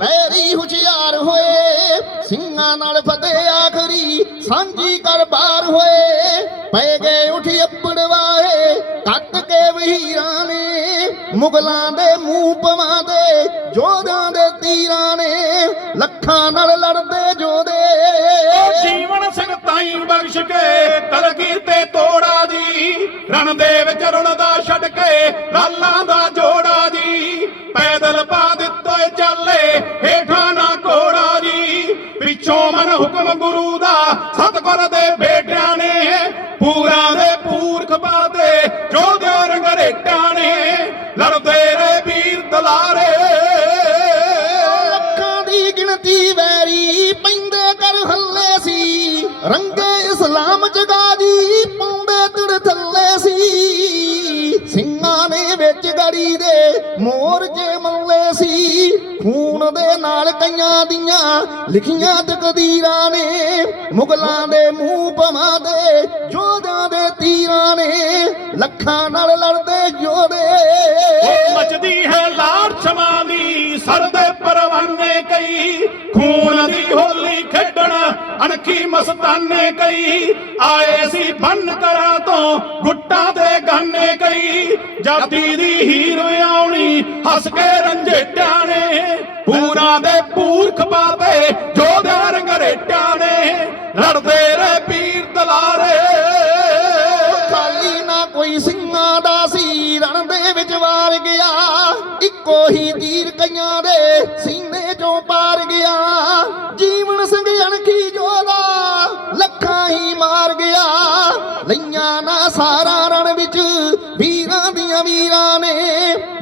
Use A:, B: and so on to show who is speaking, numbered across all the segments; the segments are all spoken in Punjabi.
A: ਵੈਰੀ ਹੁਸ਼ਿਆਰ ਹੋਏ, ਸਿੰਘਾਂ ਨਾਲ ਫਤਿਹ ਆਖਰੀ, ਸਾਂਝੀ ਕਰ ਹੋਏ। ਪੈ ਗਏ ਉਠ ਅੱਪੜਵਾਏ ਕੱਟ ਕੇ ਵਹੀਰਾਂ ਨੇ, ਮੁਗਲਾਂ ਦੇ ਮੂੰਹ ਪਵਾਂ ਦੇ ਜੋਧਾਂ ਦੇ ਤੀਰਾਂ ਨੇ, ਲੱਖਾਂ ਨਾਲ ਲੜਦੇ ਜੋਦੇ
B: ਜੀਵਨ ਸਿੰਘ ਤਾਈ ਬਖਸ਼ ਕੇ, ਕਲਗੀਰ ਤੇ ਤੋੜਾ ਜੀ, ਰਣ ਦੇ ਵਿੱਚ ਰੁਲਦਾ ਛੱਡ ਕੇ, ਲਾਲਾਂ ਦਾ ਜੋੜਾ ਪੈਦਲ ਪਾ ਦਿੱਤਾ ਚੱਲੇ, ਹੇਠਾਂ ਨਾ ਕੋੜਾ ਜੀ। ਪਿੱਛੋਂ ਮਨ ਹੁਕਮ ਗੁਰੂ ਦਾ, ਸਤਗੁਰ ਦੇ ਬੇਟਿਆਂ ਨੇ ਪੂਰਾਂ ਦੇ ਪੂਰਖ ਪਾਦੇ ਜੋਧਿਆਂ ਰੰਗਰੇਟਾਂ ਨੇ, ਲੜਦੇ ਰੇ ਵੀਰ ਦਲਾਰੇ।
A: ਲੱਖਾਂ ਦੀ ਗਿਣਤੀ ਵੈਰੀ ਪੈਂਦੇ ਕਰ ਹੱਲੇ ਸੀ, ਰੰਗੇ ਇਸਲਾਮ ਜਗਾਜੀ ਪਾਉਂਦੇ ਮੋਰ ਜੇ ਮੱਲੇ ਸੀ, ਖੂਨ ਦੇ ਨਾਲ ਕਈਆਂ ਦੀਆਂ ਲਿਖੀਆਂ ਤਕਦੀਰਾਂ ਨੇ, ਮੁਗਲਾਂ ਦੇ ਮੂੰਹ ਪਵਾਂ ਦੇ, ਜੋਧਿਆਂ ਦੇ ਤੀਰਾਂ ਨੇ, ਲੱਖਾਂ ਨਾਲ
B: ਲੜ ਪਰਵਾਨੇ ਕਈ, ਖੂਨ ਦੀ ਹੋਲੀ ਖੇਡਣ, ਅਣਖੀ ਮਸਤਾਨੇ ਕਈ। ਆਏ ਸੀ ਬੰਨ ਕਰਾਂ ਤੋਂ, ਗੁੱਟਾਂ ਦੇ ਗਾਨੇ ਕਈ। ਜਾਤੀ ਦੀ ਹੀਰ ਆਉਣੀ ਹੱਸ ਕੇ ਰੰਜੇਟਿਆਂ ਨੇ ਪੂਰਾ ਦੇ ਪੂਰਖ ਪਾਵੇ ਜੋਧਾ ਰੰਗਰੇਟਿਆਂ ਨੇ ਲੜਦੇ ਰੇ ਪੀਰ ਦਲਾਰੇ
A: ਖਾਲੀ ਨਾ ਕੋਈ ਸਿੰਘਾਂ ਦਾ ਸੀ, ਰਣ ਦੇ ਵਿੱਚ ਵਾਰ ਗਿਆ। ਇੱਕੋ ਹੀ ਤੀਰ ਕਈਆਂ ਦੇ ਸੀਨੇ ਚੋਂ ਪਾਰ ਗਿਆ, ਜੀਵਨ ਸਿੰਘ ਅਣਖੀ ਜੋਦਾ ਲੱਖਾਂ ਹੀ ਮਾਰ ਗਿਆ। ਲਈਆਂ ਨਾ ਸਾਰਾ ਰਣ ਵਿੱਚ, ਵੀਰਾਂ ਦੀਆਂ ਵੀਰਾਂ ਨੇ,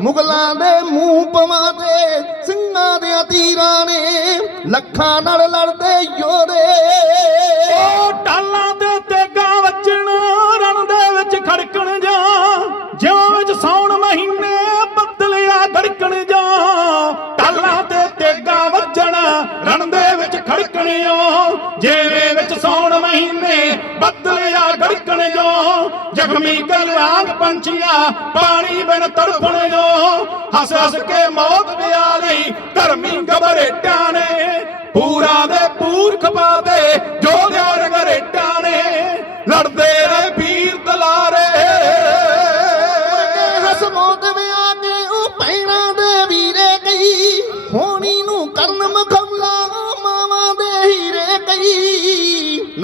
A: ਮੁਗਲਾਂ ਦੇ ਮੂੰਹ ਪਵਾਂ ਤੇ, ਸਿੰਘਾਂ ਦੇ ਤੀਰਾਂ ਨੇ, ਲੱਖਾਂ ਨਾਲ
B: ਧੜਕਣ ਜੋ, ਜ਼ਖਮੀ ਕਲਾਂਗ ਪੰਛੀਆਂ, ਪਾਣੀ ਬਿਨ ਤੜਫਣ ਜੋ। ਹੱਸ ਹੱਸ ਕੇ ਮੌਤ ਪਿਆ ਲਈ ਧਰਮੀ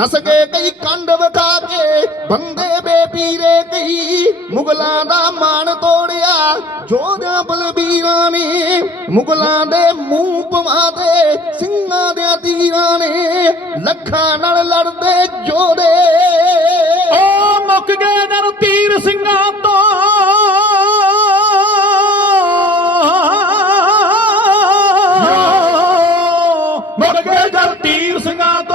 A: ਨਸ ਕੇ ਕਈ ਕੰਡ ਵਿਖਾ ਕੇ, ਬੰਦੇ ਬੇਪੀਰੇ ਗਈ ਮੁਗਲਾਂ ਦਾ ਮਾਣ ਤੋੜਿਆ, ਜੋਧਿਆਂ, ਬਲਬੀਰਾਂ ਨੇ ਮੁਗਲਾਂ ਦੇ ਮੂੰਹ ਪਵਾ ਦੇ ਸਿੰਘਾਂ ਦੇ ਤੀਰਾਂ ਨੇ ਲੱਖਾਂ ਨਾਲ ਲੜਦੇ ਜੋਧੇ।
B: ਓ ਮੁੱਕ ਗਏ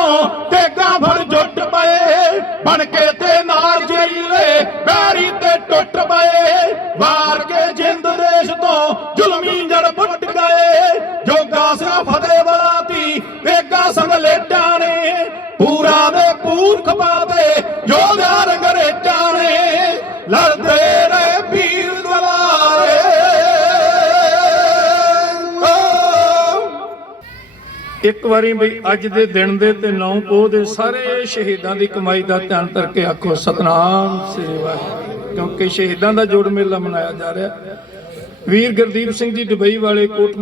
B: ਤੋਂ ਤੇਗਾ ਜੁੱਟ ਪਏ, ਬਣ ਕੇ ਤੇ ਨਾਲ ਜਰੀਲੇ ਬੈਰੀ ਤੇ ਟੁੱਟ ਪਏ। ਵਾਰ ਕੇ ਜਿੰਦ ਦੇਸ਼ ਤੋਂ ਜ਼ੁਲਮੀ ਜੜ ਫੁੱਟ ਗਏ। ਜੋਗਾ ਸਿਆ ਫਤਿਹ ਬਲਾਤੀ ਤੇਗਾ ਸੰਗ ਲੇਟਾਂ ਨੇ। ਪੂਰਾ ਦੇ ਪੂਰਖ ਪਾਦੇ ਯੋਧਾ ਰੰਗਰੇਟਾਂ ਨੇ। ਲੜਦੇ
C: ਇੱਕ ਵਾਰੀ ਬਈ ਅੱਜ ਦੇ ਦਿਨ ਦੇ ਤੇ ਨੌ ਪੋਹ ਦੇ ਸਾਰੇ ਸ਼ਹੀਦਾਂ ਦੀ ਕਮਾਈ ਦਾ ਧਿਆਨ ਕਰਕੇ ਆਖੋ, ਸਤਨਾਮ ਸੇਵਾ ਵਾਹਿਗੁਰੂ। ਕਿਉਂਕਿ ਸ਼ਹੀਦਾਂ ਦਾ ਜੋੜ ਮੇਲਾ ਮਨਾਇਆ ਜਾ ਰਿਹਾ। ਵੀਰ ਗੁਰਦੀਪ ਸਿੰਘ ਜੀ ਦੁਬਈ ਵਾਲੇ ਕੋਟ